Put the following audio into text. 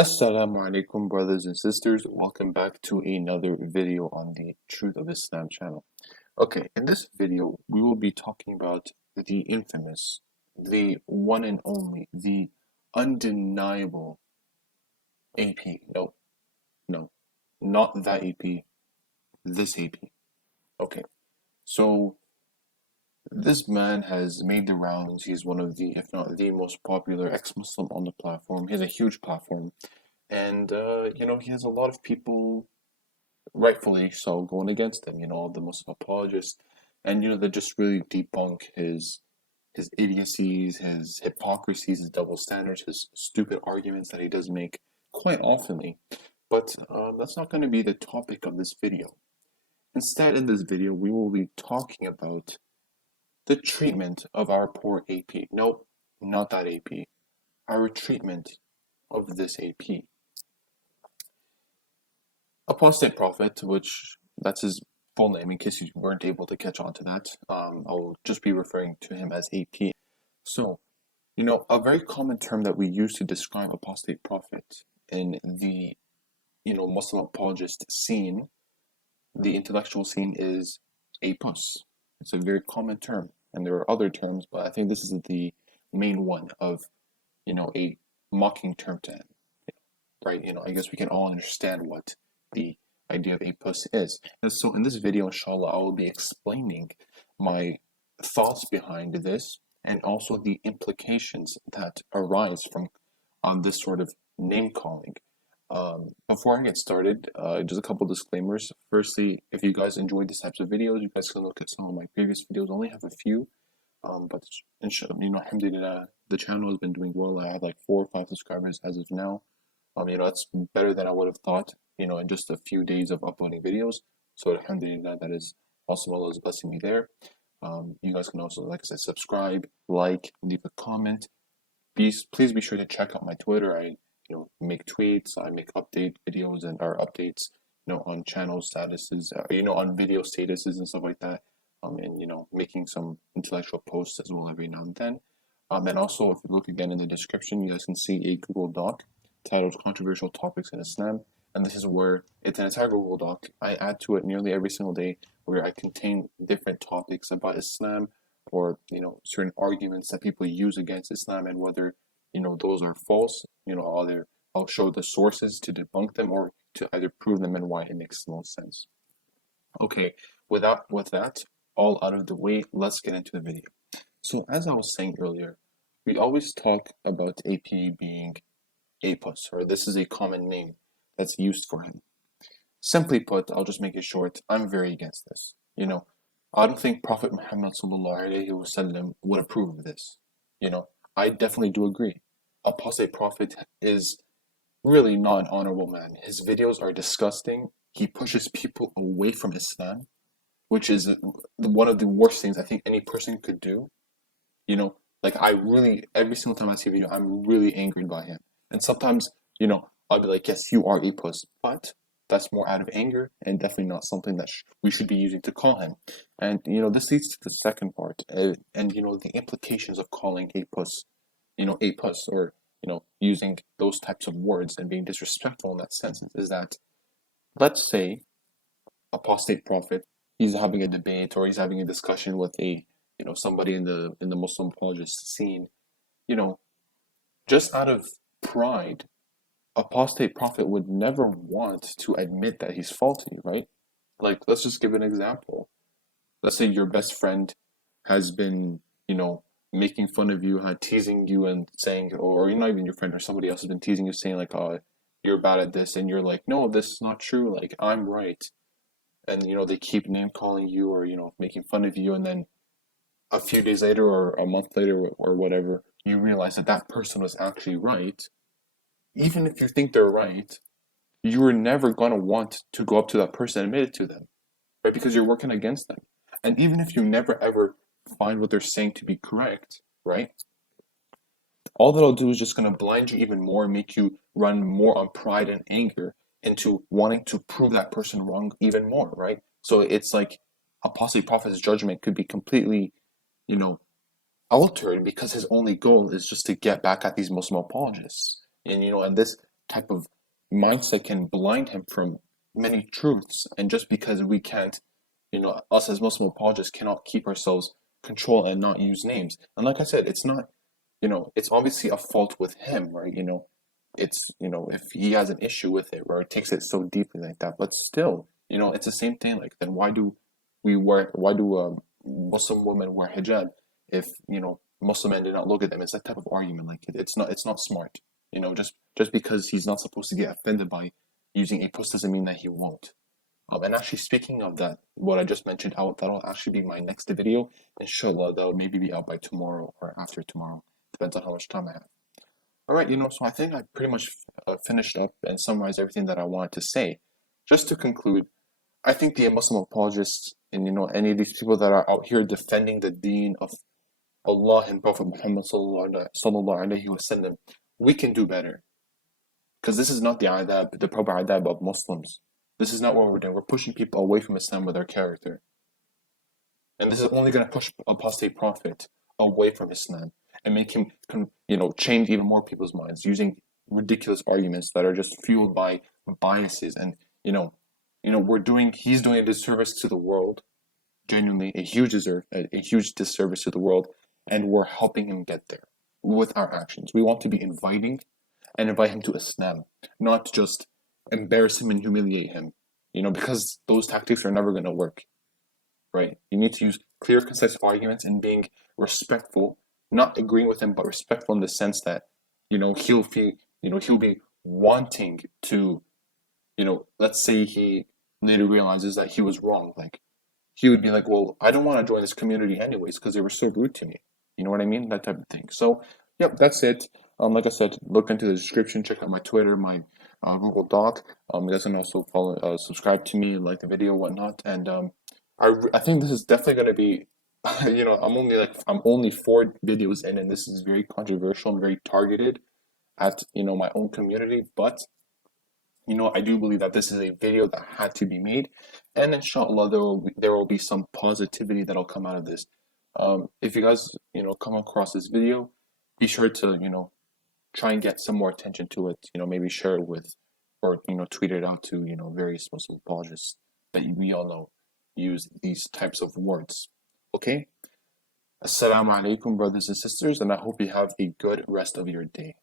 As-salamu alaykum, brothers and sisters. Welcome back to another video on the Truth of Islam channel. Okay, in this video, we will be talking about the infamous, the one and only, the undeniable AP. No, not that AP, this AP. Okay, so this man has made the rounds. He's one of the, if not the most popular ex-Muslim on the platform. He has a huge platform. And, he has a lot of people, rightfully so, going against him, all the Muslim apologists. And, they just really debunk his idiocies, his hypocrisies, his double standards, his stupid arguments that he does make quite oftenly. But that's not going to be the topic of this video. Instead, in this video, we will be talking about the treatment of our poor AP. No, not that AP. Our treatment of this AP. Apostate Prophet, which that's his full name in case you weren't able to catch on to that. I'll just be referring to him as AP. So, a very common term that we use to describe Apostate Prophet in the, Muslim apologist scene, the intellectual scene, is Apuss. It's a very common term, and there are other terms, but I think this is the main one of, a mocking term to him, right? I guess we can all understand what the idea of Apuss is. And so in this video, inshallah, I will be explaining my thoughts behind this and also the implications that arise from this sort of name calling. Before I get started, just a couple disclaimers. Firstly, if you guys enjoyed these types of videos, you guys can look at some of my previous videos. I only have a few, but inshallah, alhamdulillah, the channel has been doing well. I have like 4 or 5 subscribers as of now. That's better than I would have thought, in just a few days of uploading videos. So alhamdulillah, that is awesome. Allah is blessing me there. You guys can also, like I said, subscribe, like, leave a comment. Please be sure to check out my Twitter. I, make tweets, I make update videos and our updates, on channel statuses, on video statuses and stuff like that. And, making some intellectual posts as well every now and then. And also, if you look again in the description, you guys can see a Google Doc titled Controversial Topics in Islam, and this is where it's an entire Google Doc. I add to it nearly every single day where I contain different topics about Islam or, certain arguments that people use against Islam and whether, those are false, I'll show the sources to debunk them or to either prove them and why it makes the most sense. Okay, with that all out of the way, let's get into the video. So as I was saying earlier, we always talk about AP being Apuss, or this is a common name that's used for him. Simply put, I'll just make it short, I'm very against this. I don't think Prophet Muhammad ﷺ would approve of this. I definitely do agree. Apostate Prophet is really not an honorable man. His videos are disgusting. He pushes people away from Islam, which is one of the worst things I think any person could do. Like every single time I see a video, I'm really angered by him. And sometimes, I'll be like, yes, you are Apuss, but that's more out of anger and definitely not something that we should be using to call him. And, this leads to the second part and, the implications of calling Apuss, Apuss or, using those types of words and being disrespectful in that sense is that, let's say, Apostate Prophet, he's having a debate or he's having a discussion with somebody in the Muslim apologist scene, just out of pride, Apostate Prophet would never want to admit that he's faulty, right? Like, let's just give an example. Let's say your best friend has been, making fun of you, teasing you and saying, or not even your friend or somebody else has been teasing you, saying like, oh, you're bad at this, and you're like, no, this is not true, like, I'm right. And, they keep name calling you or, making fun of you, and then a few days later or a month later or whatever, you realize that that person was actually right. Even if you think they're right, you're never going to want to go up to that person and admit it to them, right? Because you're working against them. And even if you never ever find what they're saying to be correct, right? All that'll do is just going to blind you even more and make you run more on pride and anger into wanting to prove that person wrong even more, right? So it's like Apostate Prophet's judgment could be completely, altered because his only goal is just to get back at these Muslim apologists. And, and this type of mindset can blind him from many truths. And just because we can't, us as Muslim apologists cannot keep ourselves control and not use names. And like I said, it's not, it's obviously a fault with him, right? It's, if he has an issue with it, or takes it so deeply like that, but still, it's the same thing. Like, then why do Muslim women wear hijab if, Muslim men do not look at them? It's that type of argument. Like, it's not smart. Just because he's not supposed to get offended by using Apuss doesn't mean that he won't. And actually, speaking of that, what I just mentioned, that'll actually be my next video. Inshallah, that'll maybe be out by tomorrow or after tomorrow. Depends on how much time I have. All right, so I think I pretty much finished up and summarized everything that I wanted to say. Just to conclude, I think the Muslim apologists and, any of these people that are out here defending the deen of Allah and Prophet Muhammad sallallahu alaihi wasallam, we can do better. Because this is not the proper adab of Muslims. This is not what we're doing. We're pushing people away from Islam with our character. And this is only going to push Apostate Prophet away from Islam and make him, change even more people's minds using ridiculous arguments that are just fueled by biases. And, he's doing a disservice to the world, genuinely a huge disservice to the world, and we're helping him get there with our actions. We want to be inviting and invite him to Islam, not just embarrass him and humiliate him, because those tactics are never going to work, right? You need to use clear, concise arguments and being respectful, not agreeing with him, but respectful in the sense that, he'll be wanting to, let's say he later realizes that he was wrong. Like, he would be like, well, I don't want to join this community anyways because they were so rude to me. You know what I mean? That type of thing. So, yep, that's it. Like I said, look into the description, check out my Twitter, my Google Doc. You guys can also subscribe to me, like the video, whatnot. And I think this is definitely going to be, I'm only 4 videos in, and this is very controversial and very targeted at, my own community. But, I do believe that this is a video that had to be made. And inshallah, there will be some positivity that'll come out of this. If you guys, come across this video, be sure to, try and get some more attention to it, maybe share it with, or, tweet it out to, various Muslim apologists that we all know use these types of words. Okay? As-salamu alaykum, brothers and sisters, and I hope you have a good rest of your day.